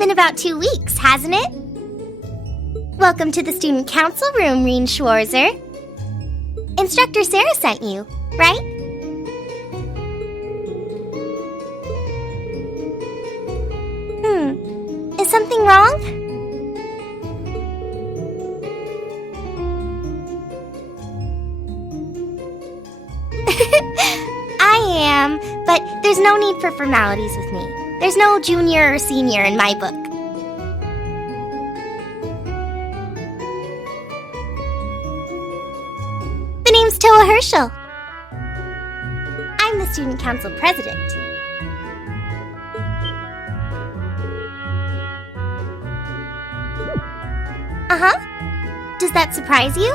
been about 2 weeks, hasn't it? Welcome to the Student Council room, Reen Schwarzer. Instructor Sarah sent you, right? Is something wrong? I am, but there's no need for formalities with me. There's no junior or senior in my book. The name's Toa Herschel. I'm the Student Council President. Uh-huh. Does that surprise you?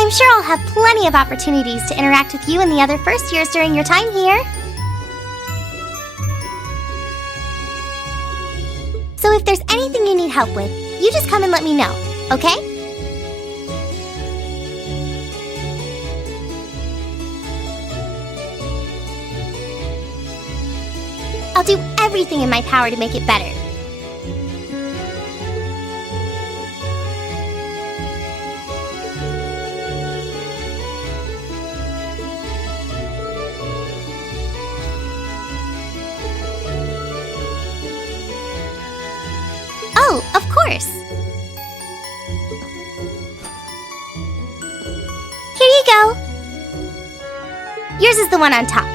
I'm sure I'll have plenty of opportunities to interact with you and the other first years during your time here. So if there's anything you need help with, you just come and let me know, okay? I'll do everything in my power to make it better. Oh, of course. Here you go. Yours is the one on top.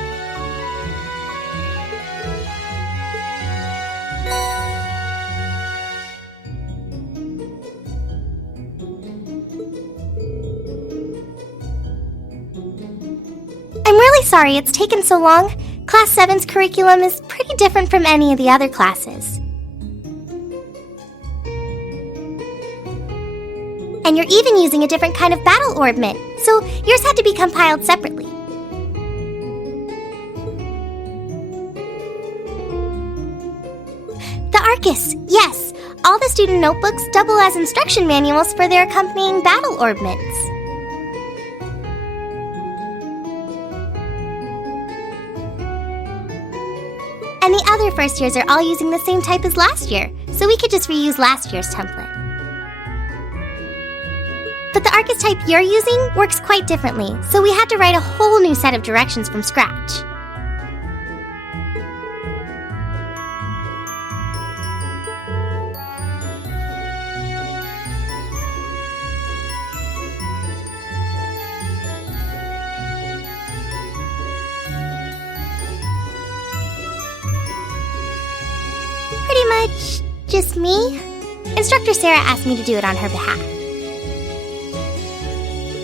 I'm really sorry it's taken so long. Class 7's curriculum is pretty different from any of the other classes. And you're even using a different kind of battle orbment, so yours had to be compiled separately. The Arcus, yes. All the student notebooks double as instruction manuals for their accompanying battle orbments. And the other first years are all using the same type as last year, so we could just reuse last year's template. But the Arcus type you're using works quite differently, so we had to write a whole new set of directions from scratch. Pretty much just me. Instructor Sarah asked me to do it on her behalf.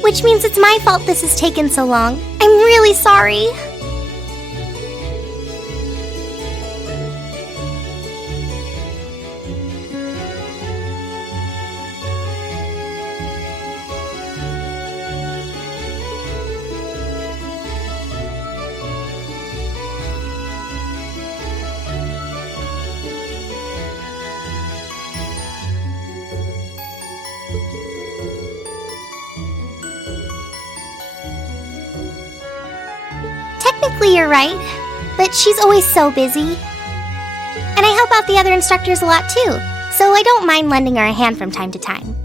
Which means it's my fault this has taken so long. I'm really sorry. Technically, you're right, but she's always so busy. And I help out the other instructors a lot too, so I don't mind lending her a hand from time to time.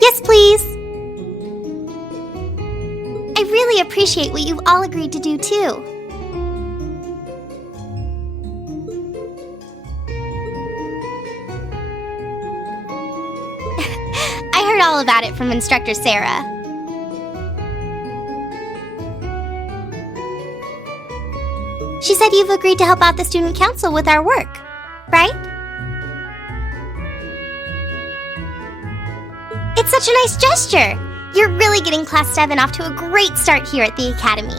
Yes, please. I really appreciate what you've all agreed to do, too. I heard all about it from Instructor Sarah. She said you've agreed to help out the Student Council with our work, right? It's such a nice gesture! You're really getting Class 7 off to a great start here at the Academy.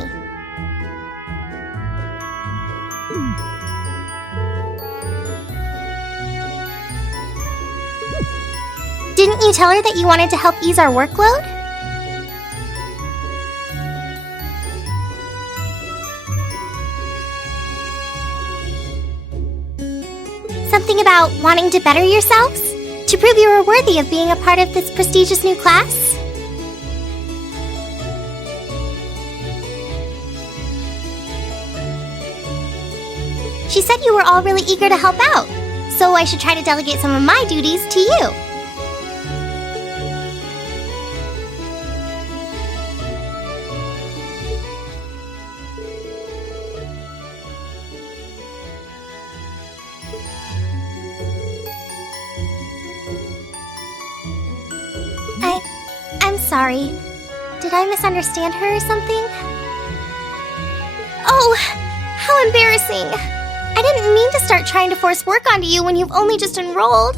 Didn't you tell her that you wanted to help ease our workload? Something about wanting to better yourselves? To prove you were worthy of being a part of this prestigious new class? She said you were all really eager to help out, so I should try to delegate some of my duties to you. I'm sorry. Did I misunderstand her or something? Oh, how embarrassing. I didn't mean to start trying to force work onto you when you've only just enrolled.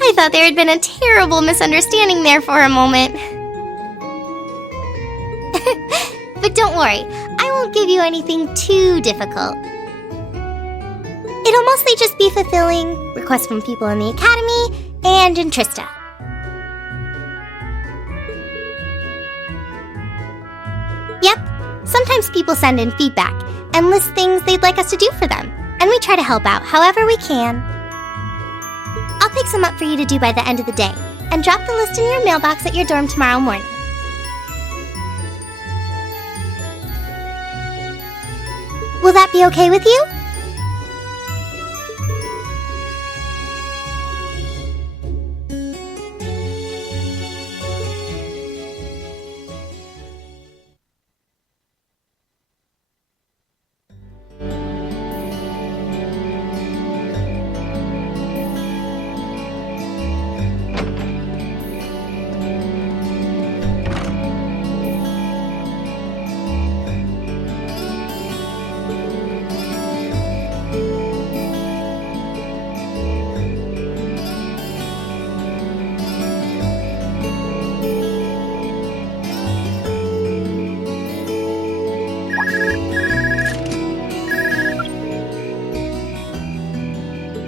I thought there had been a terrible misunderstanding there for a moment. But don't worry, I won't give you anything too difficult. It'll mostly just be fulfilling requests from people in the Academy and in Trista. Yep, sometimes people send in feedback and list things they'd like us to do for them, and we try to help out however we can. I'll pick some up for you to do by the end of the day, and drop the list in your mailbox at your dorm tomorrow morning. Will that be okay with you?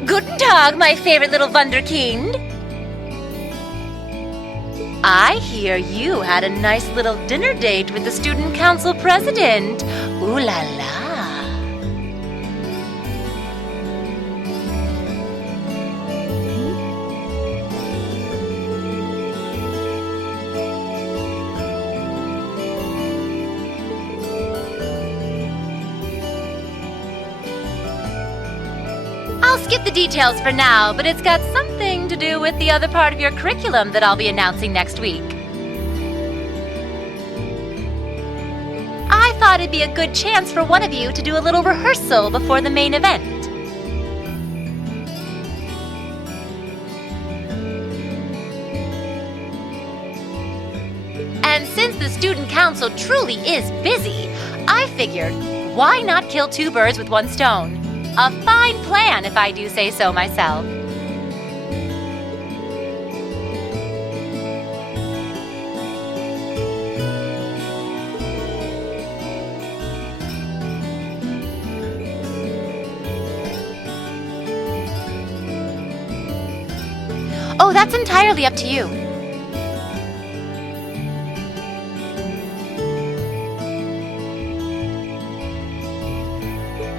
Guten Tag, my favorite little Wunderkind. I hear you had a nice little dinner date with the student council president. Ooh la la. I'll skip the details for now, but it's got something to do with the other part of your curriculum that I'll be announcing next week. I thought it'd be a good chance for one of you to do a little rehearsal before the main event. And since the student council truly is busy, I figured, why not kill two birds with one stone? A fine plan, if I do say so myself. Oh, that's entirely up to you.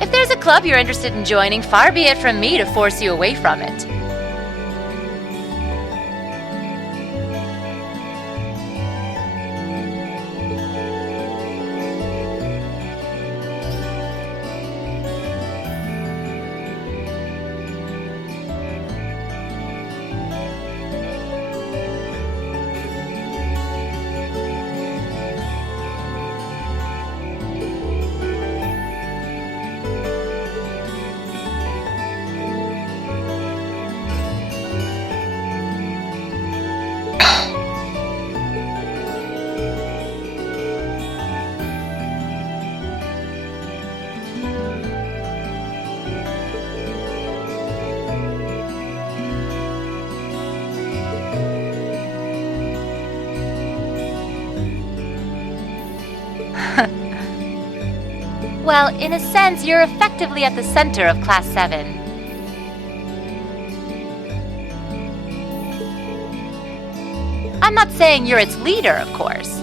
If there's a club you're interested in joining, far be it from me to force you away from it. Well, in a sense, you're effectively at the center of Class VII. I'm not saying you're its leader, of course.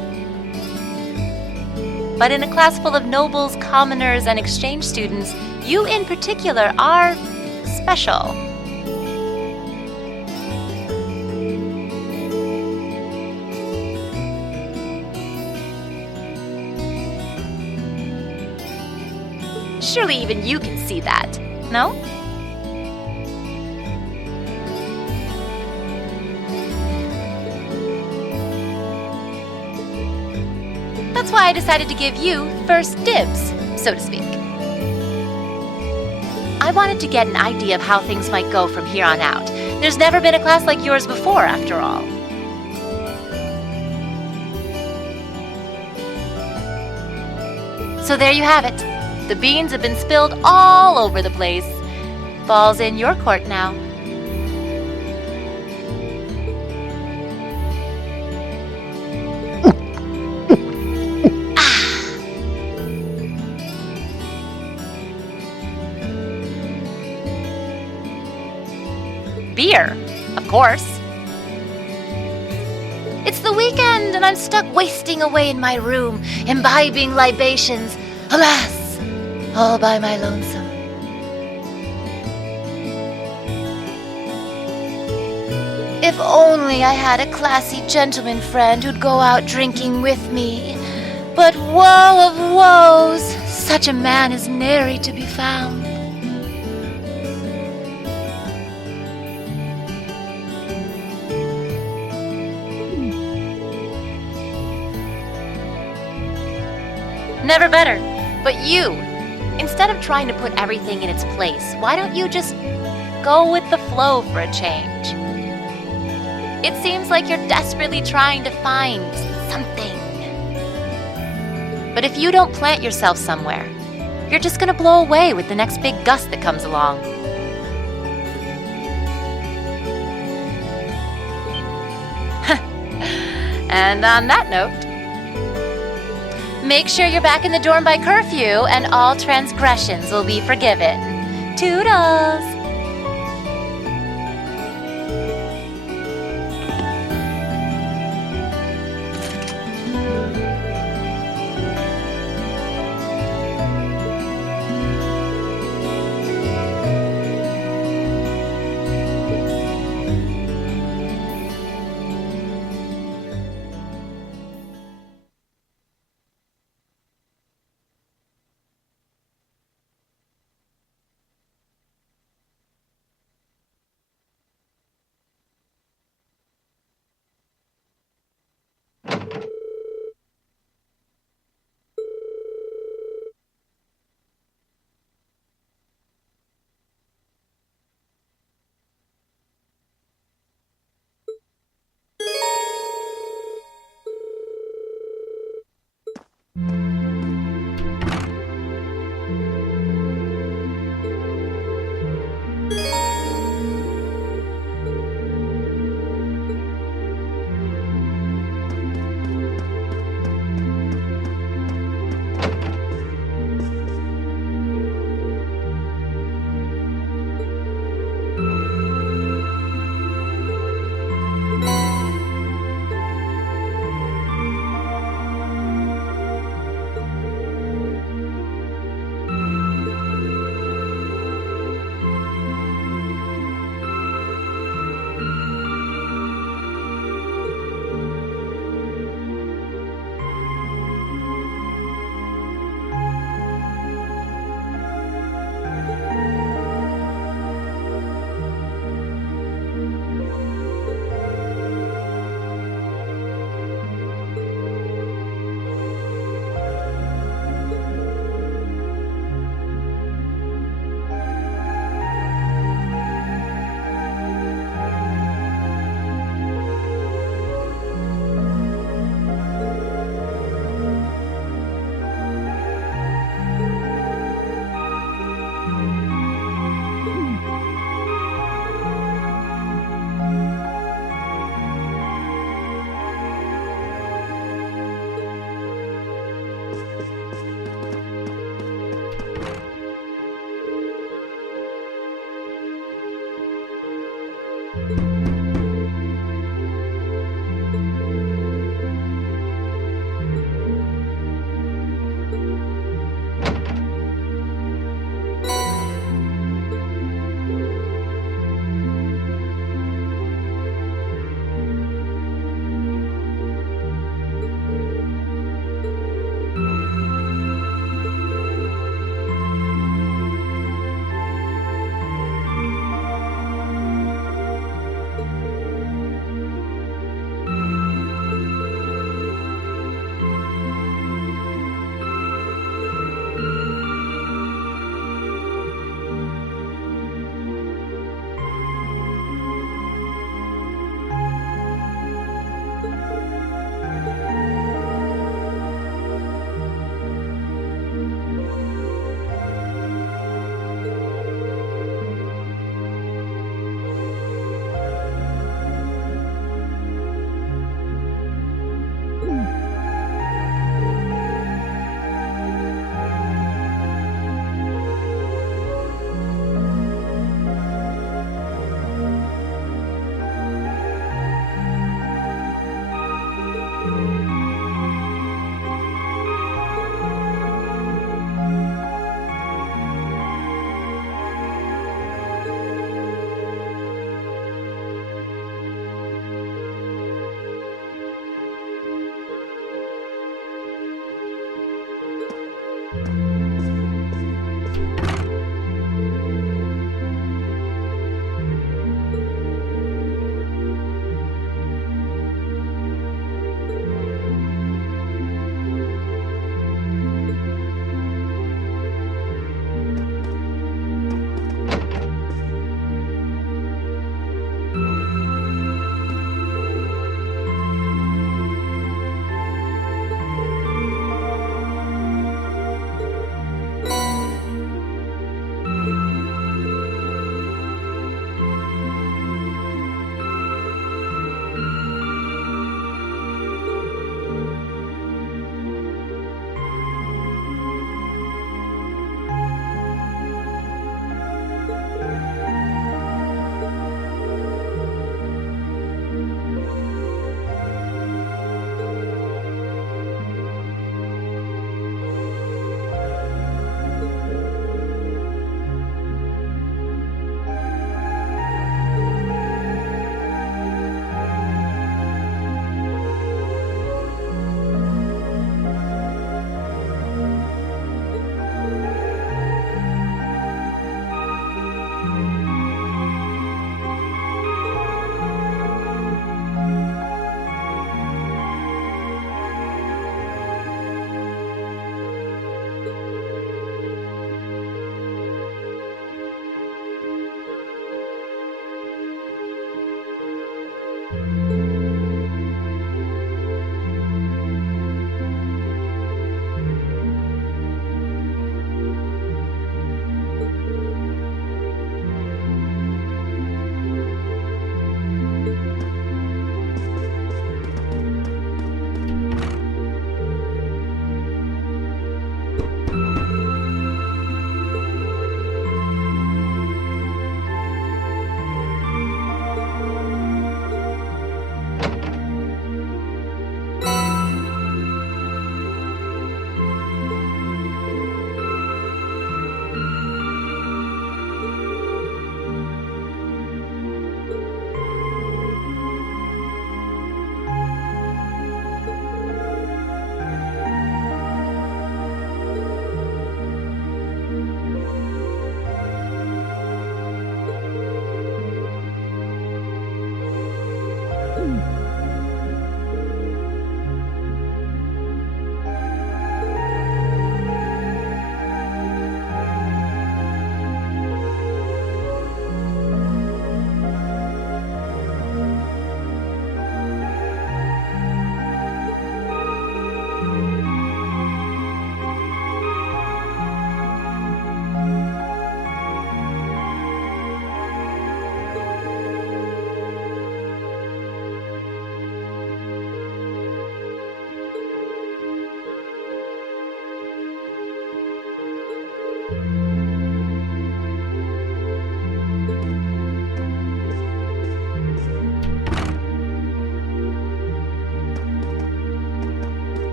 But in a class full of nobles, commoners, and exchange students, you in particular are special. Surely even you can see that, no? That's why I decided to give you first dibs, so to speak. I wanted to get an idea of how things might go from here on out. There's never been a class like yours before, after all. So there you have it. The beans have been spilled all over the place. Ball's in your court now. Beer, of course. It's the weekend and I'm stuck wasting away in my room, imbibing libations. Alas, all by my lonesome. If only I had a classy gentleman friend who'd go out drinking with me. But woe of woes, such a man is nary to be found. Never better. But you, instead of trying to put everything in its place, why don't you just go with the flow for a change? It seems like you're desperately trying to find something. But if you don't plant yourself somewhere, you're just gonna blow away with the next big gust that comes along. And on that note, make sure you're back in the dorm by curfew and all transgressions will be forgiven. Toodles!